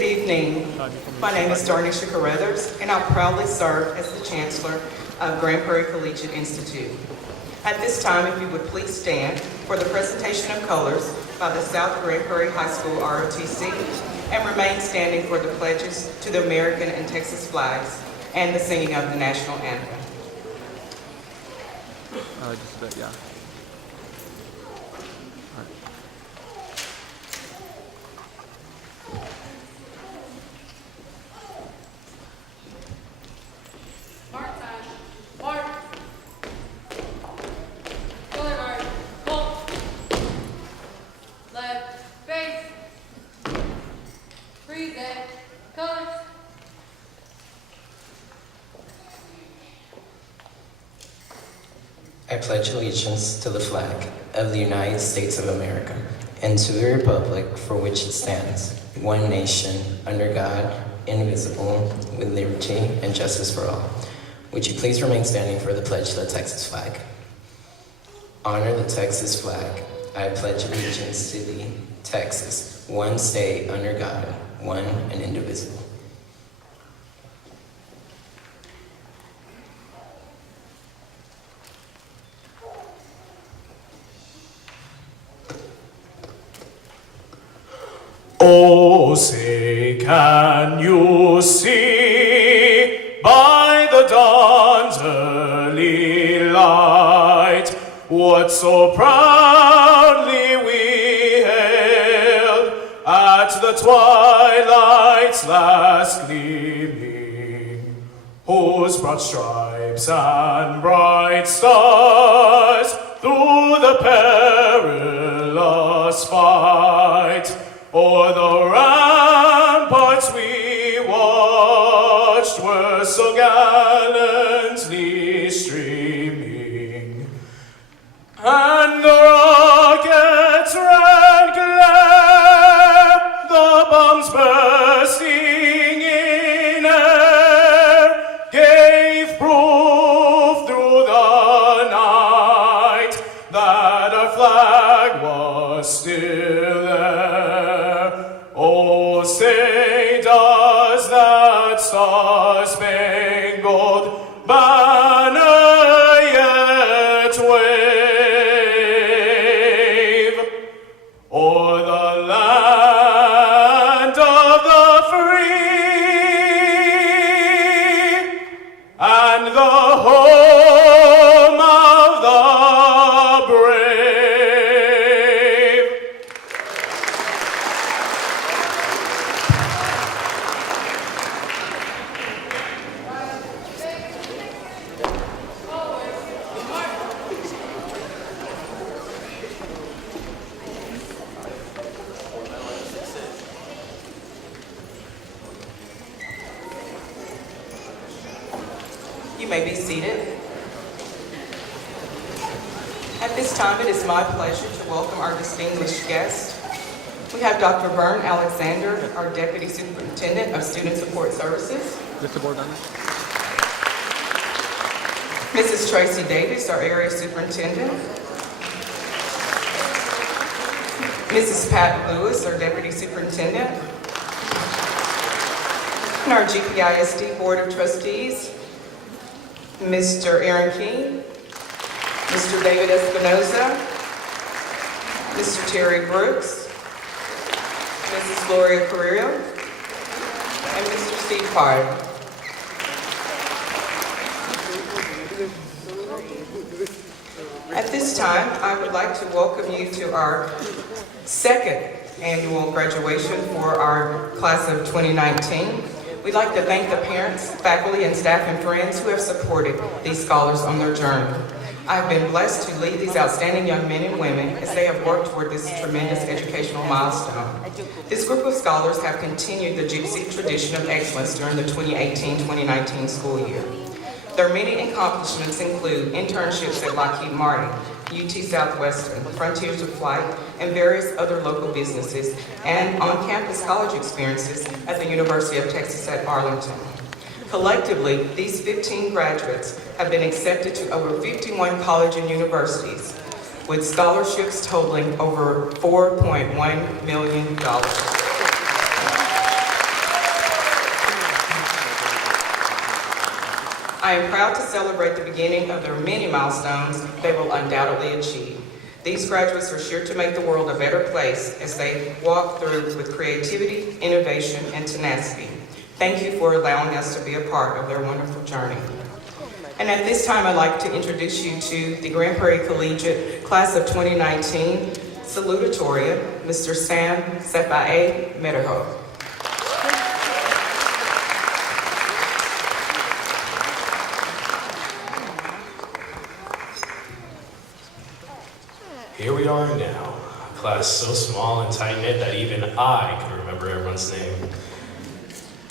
Good evening. My name is Darnisha Carruthers, and I proudly serve as the Chancellor of Grand Prairie Collegiate Institute. At this time, if you would please stand for the presentation of colors by the South Grand Prairie High School ROTC, and remain standing for the pledges to the American and Texas flags and the singing of the national anthem. Just a bit, yeah. I pledge allegiance to the flag of the United States of America and to the republic for which it stands, one nation, under God, indivisible, with liberty and justice for all. Would you please remain standing for the pledge to the Texas flag? Honor the Texas flag. I pledge allegiance to thee, Texas, one state under God, one and indivisible. Oh, say, can you see by the dawn's early light what so proudly we hailed at the twilight's last gleaming, whose broad stripes and bright stars through the perilous fight o'er the ramparts we watched were so gallantly streaming, and the rockets' red glare, the bombs bursting in air, gave proof through the night that our flag was still there. Oh, say, does that star-spangled banner yet wave o'er the land of the free and the home of the brave? You may be seated. At this time, it is my pleasure to welcome our distinguished guest. We have Dr. Vern Alexander, our Deputy Superintendent of Student Support Services. Mr. Board member. Mrs. Tracy Davis, our Area Superintendent. Mrs. Pat Lewis, our Deputy Superintendent. And our GPISD Board of Trustees, Mr. Aaron King, Mr. David Espinoza, Mr. Terry Brooks, Mrs. Gloria Carrillo, and Mr. Steve Pye. At this time, I would like to welcome you to our second annual graduation for our class of 2019. We'd like to thank the parents, faculty, and staff and friends who have supported these scholars on their journey. I've been blessed to lead these outstanding young men and women as they have worked toward this tremendous educational milestone. This group of scholars have continued the Gypsy tradition of excellence during the 2018-2019 school year. Their many accomplishments include internships at Lockheed Martin, UT Southwestern, Frontiers of Flight, and various other local businesses, and on-campus college experiences at the University of Texas at Arlington. Collectively, these 15 graduates have been accepted to over 51 colleges and universities, with scholarships totaling over $4.1 million. I am proud to celebrate the beginning of their many milestones they will undoubtedly achieve. These graduates are sure to make the world a better place as they walk through with creativity, innovation, and tenacity. Thank you for allowing us to be a part of their wonderful journey. And at this time, I'd like to introduce you to the Grand Prairie Collegiate Class of 2019 salutatorian, Mr. Sam Sefae Medaho. Here we are now, a class so small and tight-knit that even I could remember everyone's name.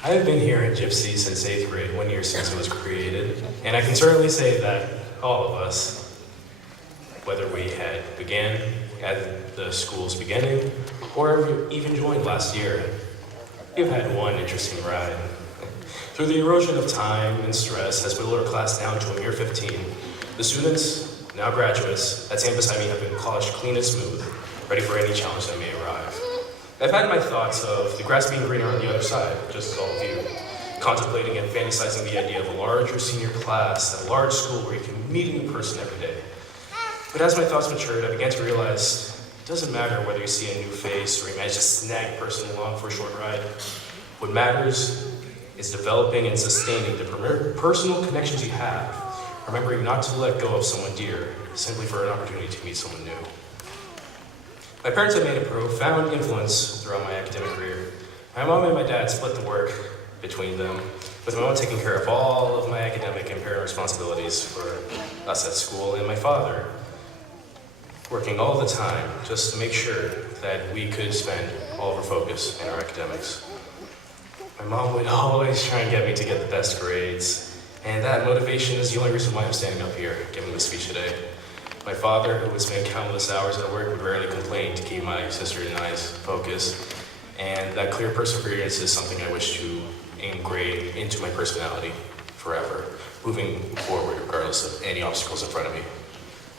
I have been here at Gypsy since 8th grade, 1 year since it was created, and I can certainly say that all of us, whether we had began at the school's beginning or even joined last year, we've had one interesting ride. Through the erosion of time and stress has whittled our class down to a mere 15. The students, now graduates, that stand beside me have been polished clean and smooth, ready for any challenge that may arrive. I've had my thoughts of the grass being greener on the other side, just as all of you, contemplating and fantasizing the idea of a larger senior class at a large school where you can meet a new person every day. But as my thoughts matured, I began to realize it doesn't matter whether you see a new face or you manage to snag a person along for a short ride. What matters is developing and sustaining the personal connections you have, remembering not to let go of someone dear simply for an opportunity to meet someone new. My parents have made a profound influence throughout my academic career. My mom and my dad split the work between them, with my mom taking care of all of my academic and parent responsibilities for us at school, and my father working all the time just to make sure that we could spend all of our focus in our academics. My mom would always try and get me to get the best grades, and that motivation is the only reason why I'm standing up here giving this speech today. My father, who would spend countless hours at work, would rarely complain to keep my sister and I's focus, and that clear perseverance is something I wish to ingrain into my personality forever, moving forward regardless of any obstacles in front of me.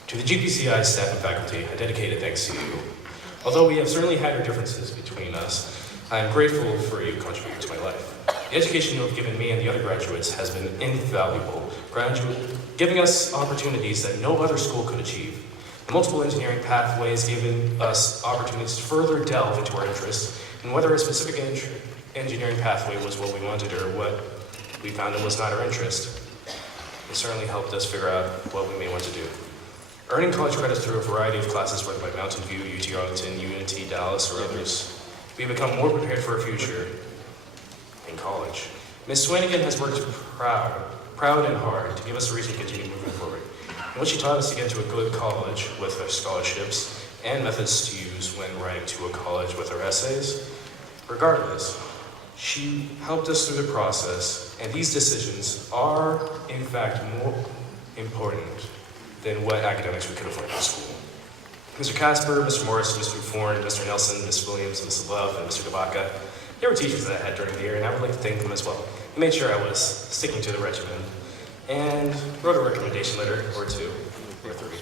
To the GPCI staff and faculty, a dedicated thanks to you. Although we have certainly had our differences between us, I am grateful for you contributing to my life. The education you have given me and the other graduates has been invaluable, giving us opportunities that no other school could achieve. The multiple engineering pathways giving us opportunities to further delve into our interests, and whether a specific engineering pathway was what we wanted or what we found it was not our interest. It certainly helped us figure out what we may want to do. Earning college credits through a variety of classes, whether by Mountain View, UT Arlington, UNT, Dallas, or others, we become more prepared for a future in college. Ms. Swanigan has worked proud and hard to give us a reason to continue moving forward. And what she taught us to get to a good college with our scholarships and methods to use when writing to a college with our essays, regardless, she helped us through the process, and these decisions are, in fact, more important than what academics we could have learned in school. Mr. Casper, Mr. Morris, Mr. Forn, Mr. Nelson, Ms. Williams, Ms. Love, and Mr. Dabaka, they were teachers that I had during the year, and I would like to thank them as well. They made sure I was sticking to the regimen, and wrote a recommendation letter or two, or three,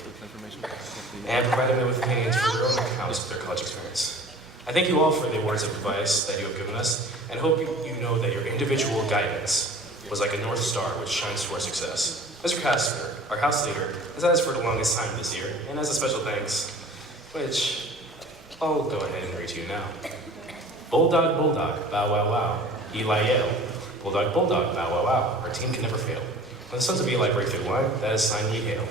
and provided me with opinions for their own accounts of their college experience. I thank you all for the words of advice that you have given us, and hope you know that your individual guidance was like a North Star which shines to our success. Mr. Casper, our house leader, has had us for the longest time this year, and as a special thanks, which I'll go ahead and read to you now. Bulldog, bulldog, bow wow wow, Eli Yale. Bulldog, bulldog, bow wow wow, our team can never fail. When the sons of Eli break through the line, that is sign we hail.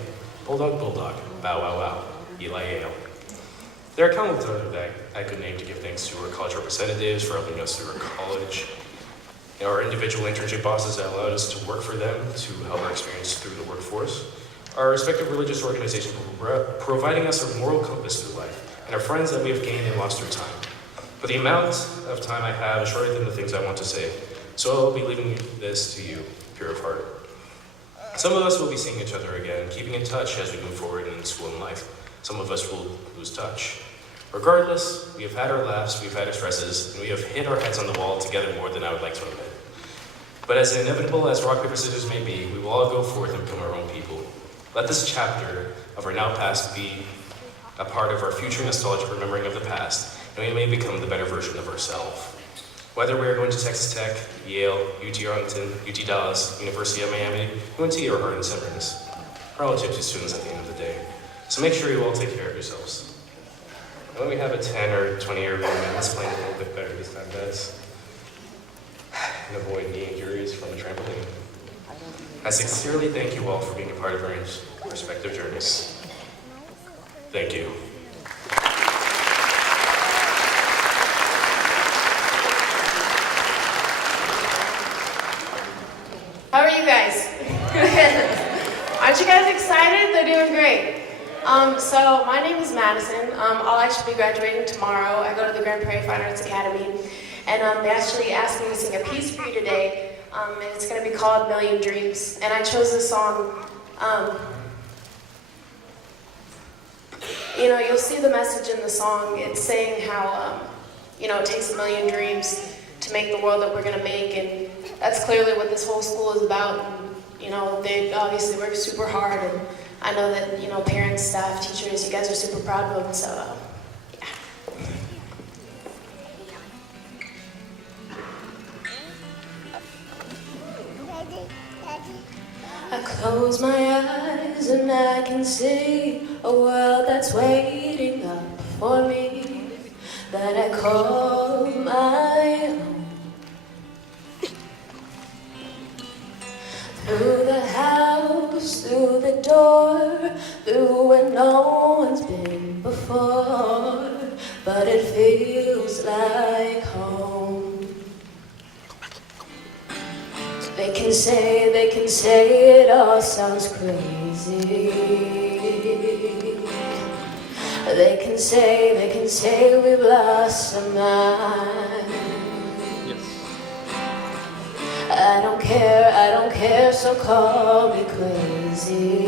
Bulldog, bulldog, bow wow wow, Eli Yale. There are countless others that I could name to give thanks to our college representatives for helping us through our college, our individual internship bosses that allowed us to work for them to help our experience through the workforce, our respective religious organizations providing us a moral compass through life, and our friends that we have gained and lost through time. But the amount of time I have is shorter than the things I want to say, so I'll be leaving this to you, pure of heart. Some of us will be seeing each other again, keeping in touch as we move forward in school and life. Some of us will lose touch. Regardless, we have had our laughs, we've had our stresses, and we have hit our heads on the wall together more than I would like to admit. But as inevitable as rock, paper, scissors may be, we will all go forth and become our own people. Let this chapter of our now past be a part of our future nostalgic remembering of the past, and we may become the better version of ourselves. Whether we're going to Texas Tech, Yale, UT Arlington, UT Dallas, University of Miami, UNT, or Hardin Simmons, we're all Gypsy students at the end of the day. So make sure you all take care of yourselves. And when we have a 10 or 20-year reunion, let's plan a little bit better this time, guys. And avoid knee injuries from a trampoline. I sincerely thank you all for being a part of our respective journeys. Thank you. How are you guys? Aren't you guys excited? They're doing great. So my name is Madison. I'll actually be graduating tomorrow. I go to the Prairie Fine Arts Academy, and they actually asked me to sing a piece for you today, and it's going to be called Million Dreams. And I chose this song. You'll see the message in the song. It's saying how, it takes a million dreams to make the world that we're going to make, and that's clearly what this whole school is about. And, they obviously work super hard, and I know that, parents, staff, teachers, you guys are super proud of them, so, yeah. I close my eyes and I can see a world that's waiting up for me, that I call my own. Through the house, through the door, through where no one's been before, but it feels like home. They can say it all sounds crazy. They can say we've lost our mind. I don't care, so call me crazy.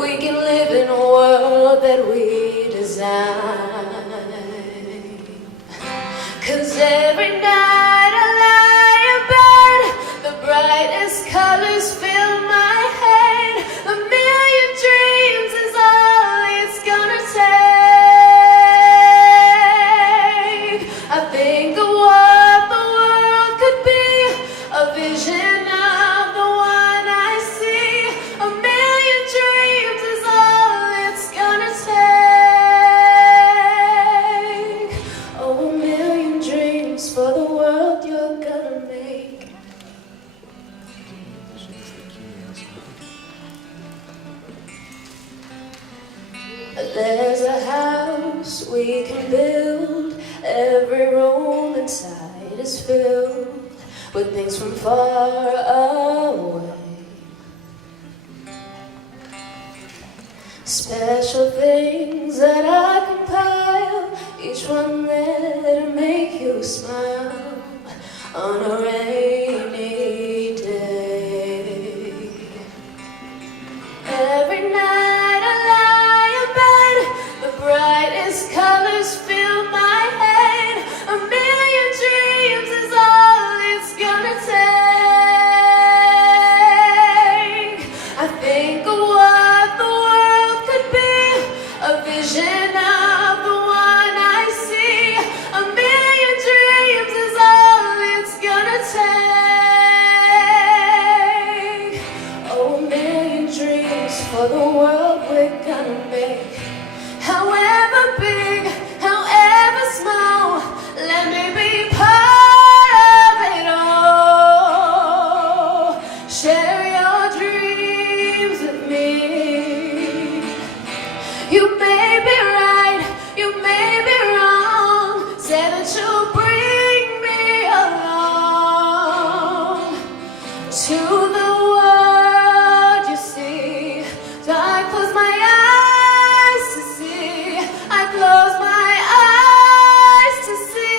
We can live in a world that we design. 'Cause every night I lie in bed, the brightest colors fill my head. A million dreams is all it's gonna take. I think of what the world could be, a vision of the one I see. A million dreams is all it's gonna take. Oh, a million dreams for the world you're gonna make. There's a house we can build. Every room inside is filled with things from far away. Special things that I compile, each one that'll make you smile on a rainy day. Every night I lie in bed, the brightest colors fill my head. A million dreams is all it's gonna take. I think of what the world could be, a vision of the one I see. A million dreams is all it's gonna take. Oh, a million dreams for the world we're gonna make. However big, however small, let me be part of it all. Share your dreams with me. You may be right, you may be wrong. Say that you'll bring me along to the world you see. So I close my eyes to see. I close my eyes to see.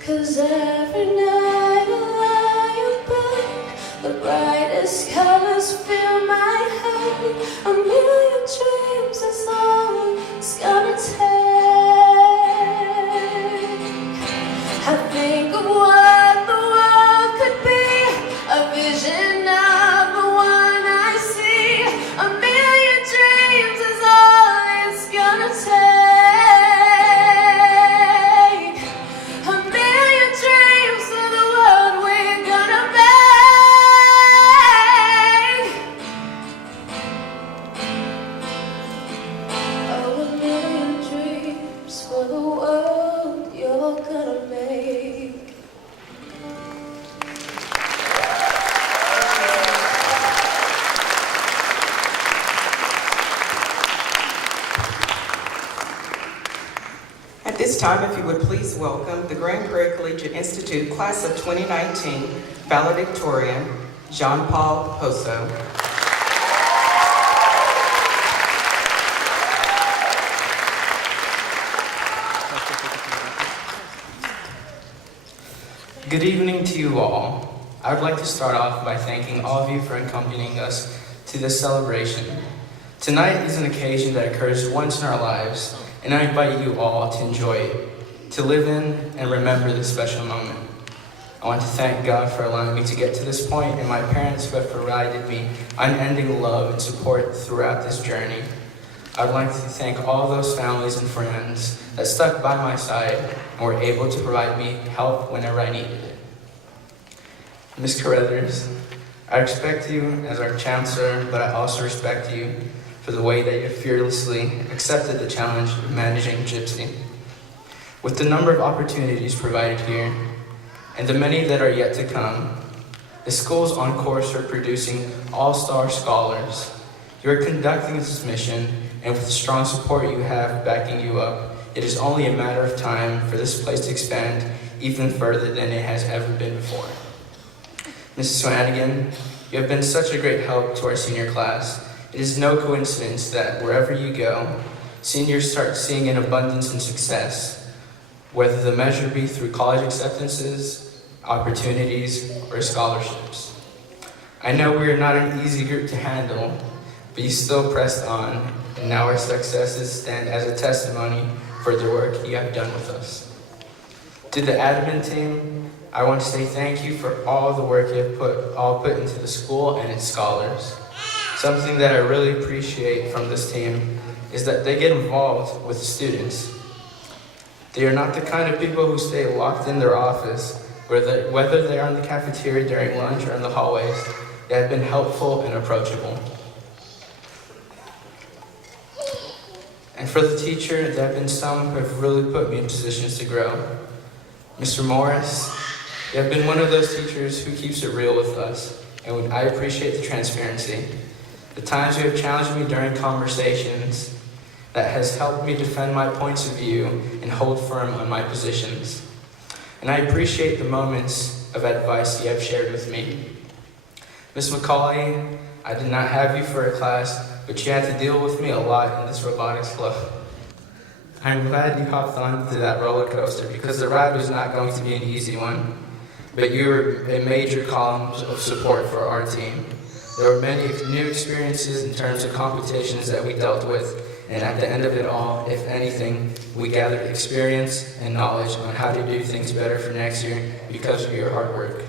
'Cause every night I lie in bed, the brightest colors fill my head. A million dreams is all it's gonna take. I think of what the world could be, a vision of the one I see. A million dreams is all it's gonna take. time, if you would please welcome the Grand Prairie Collegiate Institute Class of 2019 valedictorian, Jean-Paul Poso. Good evening to you all. I would like to start off by thanking all of you for accompanying us to this celebration. Tonight is an occasion that occurs once in our lives, and I invite you all to enjoy it, to live in and remember this special moment. I want to thank God for allowing me to get to this point, and my parents who have provided me unending love and support throughout this journey. I would like to thank all those families and friends that stuck by my side and were able to provide me help whenever I needed it. Ms. Carruthers, I respect you as our chancellor, but I also respect you for the way that you fearlessly accepted the challenge of managing Gypsy. With the number of opportunities provided here, and the many that are yet to come, the school is on course for producing all-star scholars. You are conducting this mission, and with the strong support you have backing you up, it is only a matter of time for this place to expand even further than it has ever been before. Mrs. Swanigan, you have been such a great help to our senior class. It is no coincidence that wherever you go, seniors start seeing an abundance in success, whether the measure be through college acceptances, opportunities, or scholarships. I know we are not an easy group to handle, but you still pressed on, and now our successes stand as a testimony for the work you have done with us. To the admin team, I want to say thank you for all the work you have put into the school and its scholars. Something that I really appreciate from this team is that they get involved with the students. They are not the kind of people who stay locked in their office, whether they are in the cafeteria during lunch or in the hallways. They have been helpful and approachable. And for the teacher, there have been some who have really put me in positions to grow. Mr. Morris, you have been one of those teachers who keeps it real with us, and I appreciate the transparency. The times you have challenged me during conversations that has helped me defend my points of view and hold firm on my positions. And I appreciate the moments of advice you have shared with me. Ms. McCauley, I did not have you for a class, but you had to deal with me a lot in this robotics club. I'm glad you hopped onto that roller coaster because the ride was not going to be an easy one, but you were a major column of support for our team. There were many new experiences in terms of competitions that we dealt with, and at the end of it all, if anything, we gathered experience and knowledge on how to do things better for next year because of your hard work.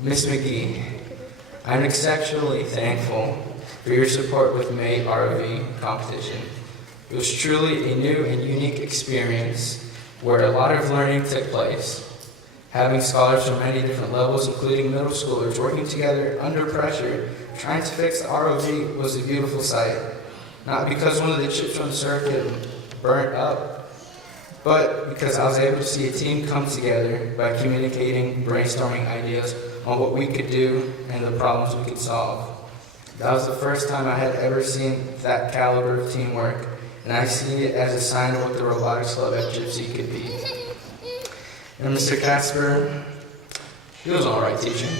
Ms. McGee, I'm exceptionally thankful for your support with May ROV competition. It was truly a new and unique experience where a lot of learning took place. Having scholars from many different levels, including middle schoolers, working together under pressure, trying to fix the ROV was a beautiful sight. Not because one of the chips on the circuit burnt up, but because I was able to see a team come together by communicating, brainstorming ideas on what we could do and the problems we could solve. That was the first time I had ever seen that caliber of teamwork, and I see it as a sign of what the robotics club at Gypsy could be. And Mr. Casper, he was all right teaching.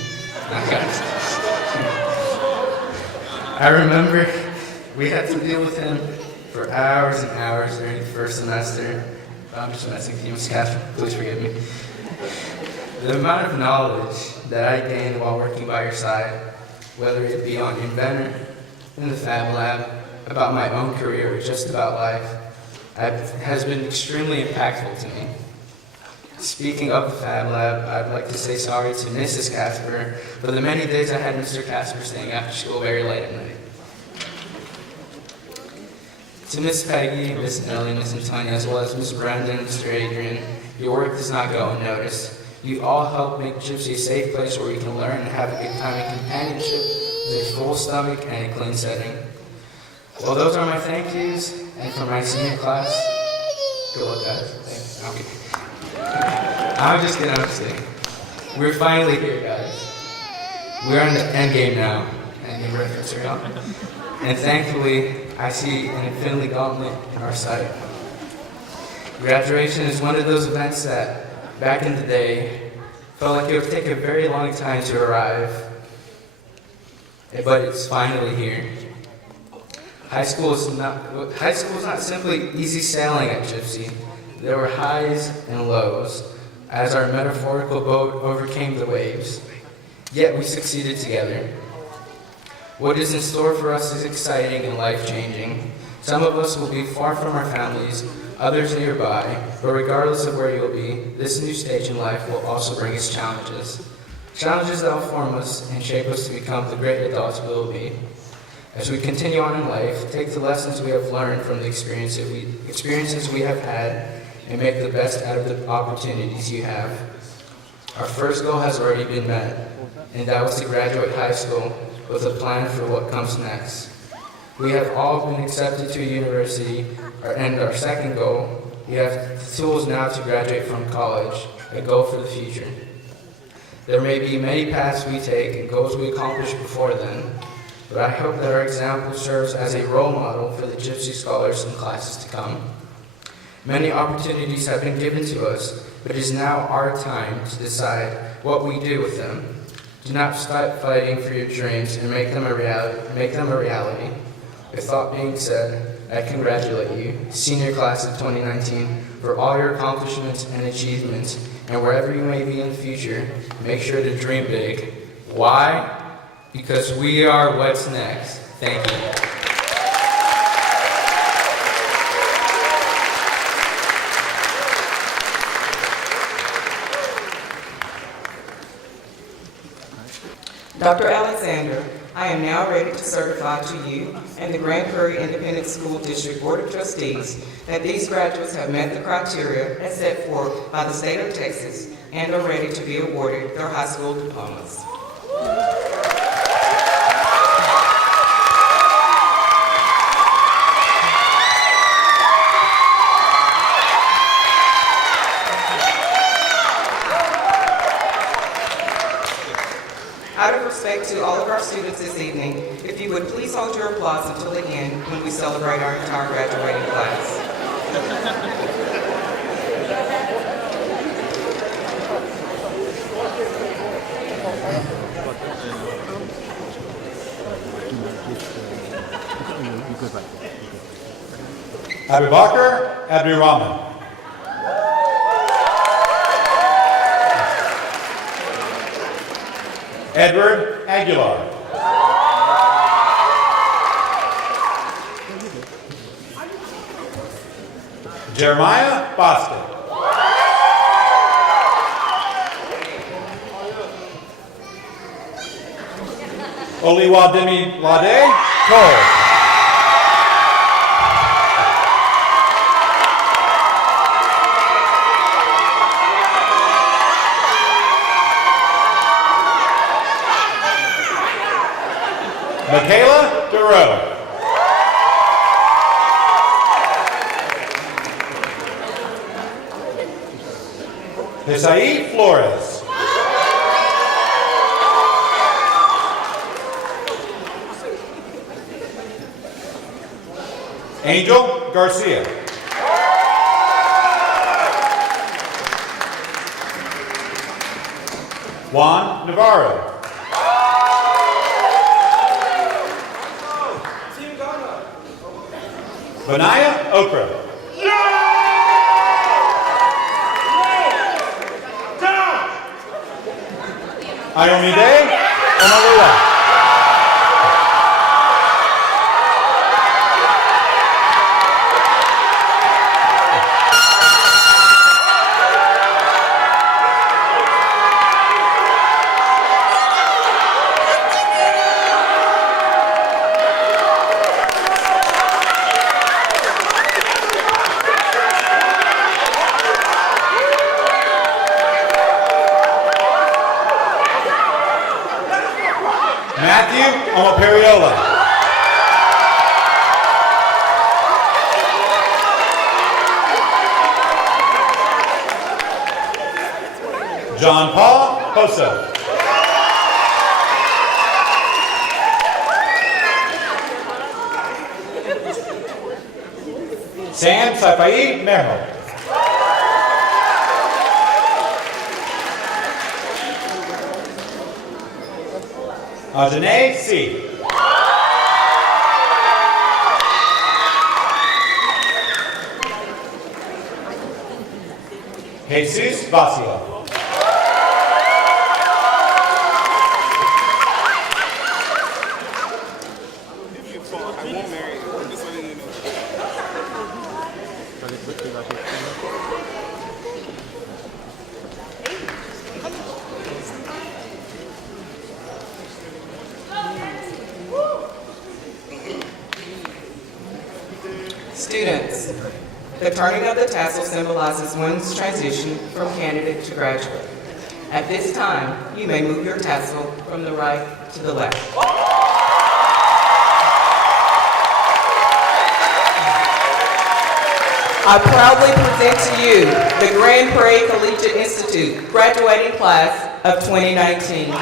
I remember we had to deal with him for hours and hours during the first semester. I'm just messing with you, Mr. Casper, please forgive me. The amount of knowledge that I gained while working by your side, whether it be on Inventor, in the Fab Lab, about my own career, or just about life, has been extremely impactful to me. Speaking of the Fab Lab, I'd like to say sorry to Mrs. Casper for the many days I had Mr. Casper staying after school very late at night. To Miss Peggy, Miss Nellie, Miss Antonia, as well as Miss Brandon and Mr. Adrian, your work does not go unnoticed. You all help make Gypsy a safe place where we can learn and have a good time in companionship with a full stomach and a clean setting. Well, those are my thank yous, and for my senior class, good luck, guys. Thanks. Okay. I'm just kidding, I'm just kidding. We're finally here, guys. We're in the end game now. End game reference, y'all. And thankfully, I see an infinity gauntlet in our sight. Graduation is one of those events that, back in the day, felt like it would take a very long time to arrive, but it's finally here. High school is not simply easy sailing at Gypsy. There were highs and lows as our metaphorical boat overcame the waves. Yet we succeeded together. What is in store for us is exciting and life-changing. Some of us will be far from our families, others nearby, but regardless of where you'll be, this new stage in life will also bring us challenges. Challenges that will form us and shape us to become the great adults we will be. As we continue on in life, take the lessons we have learned from the experiences we have had and make the best out of the opportunities you have. Our first goal has already been met, and that was to graduate high school with a plan for what comes next. We have all been accepted to a university, and our second goal, we have the tools now to graduate from college, a goal for the future. There may be many paths we take and goals we accomplish before then, but I hope that our example serves as a role model for the Gypsy scholars in classes to come. Many opportunities have been given to us, but it is now our time to decide what we do with them. Do not stop fighting for your dreams and make them a reality. With that being said, I congratulate you, senior class of 2019, for all your accomplishments and achievements, and wherever you may be in the future, make sure to dream big. Why? Because we are what's next. Thank you. Dr. Alexander, I am now ready to certify to you and the Grand Prairie Independent School District Board of Trustees that these graduates have met the criteria as set forth by the state of Texas and are ready to be awarded their high school diplomas. Out of respect to all of our students this evening, if you would please hold your applause until the end when we celebrate our entire graduating class. Abu Bakr Abdurrahman. Edward Aguilar. Jeremiah Boston. Oliwademi Lade Cole. Michaela Duro. Hisai Flores. Angel Garcia. Juan Navarro. Benaya Okra. Ayomide Omalua. Matthew Omoperiola. John Paul Poso. Sam Saipai Merho. Ajane C. Jesus Vasio. Very quickly, that is Students, the turning of the tassel symbolizes one's transition from candidate to graduate. At this time, you may move your tassel from the right to the left. I proudly present to you the Grand Prairie Collegiate Institute graduating class of 2019.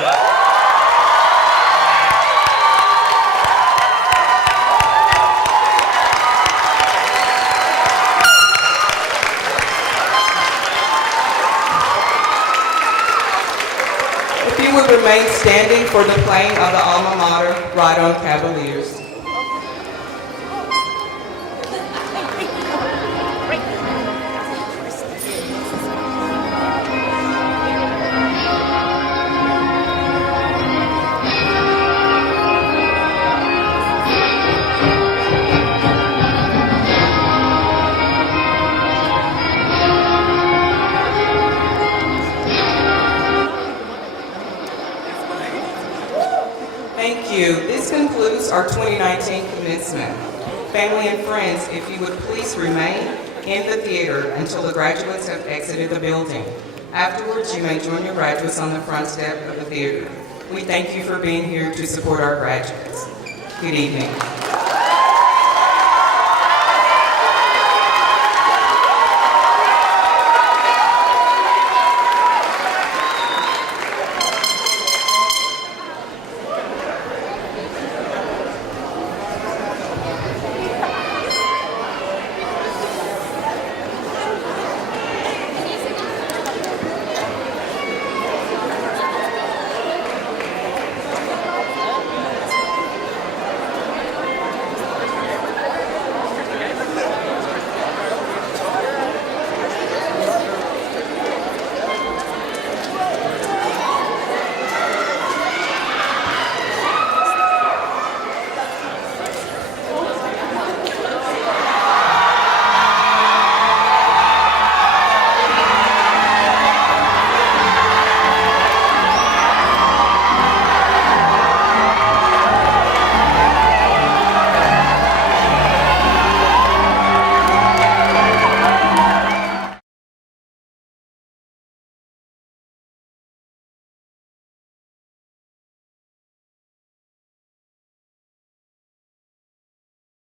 If you would remain standing for the playing of the alma mater, Right On Cavaliers. Thank you. This concludes our 2019 commencement. Family and friends, if you would please remain in the theater until the graduates have exited the building. Afterwards, you may join your graduates on the front step of the theater. We thank you for being here to support our graduates. Good evening.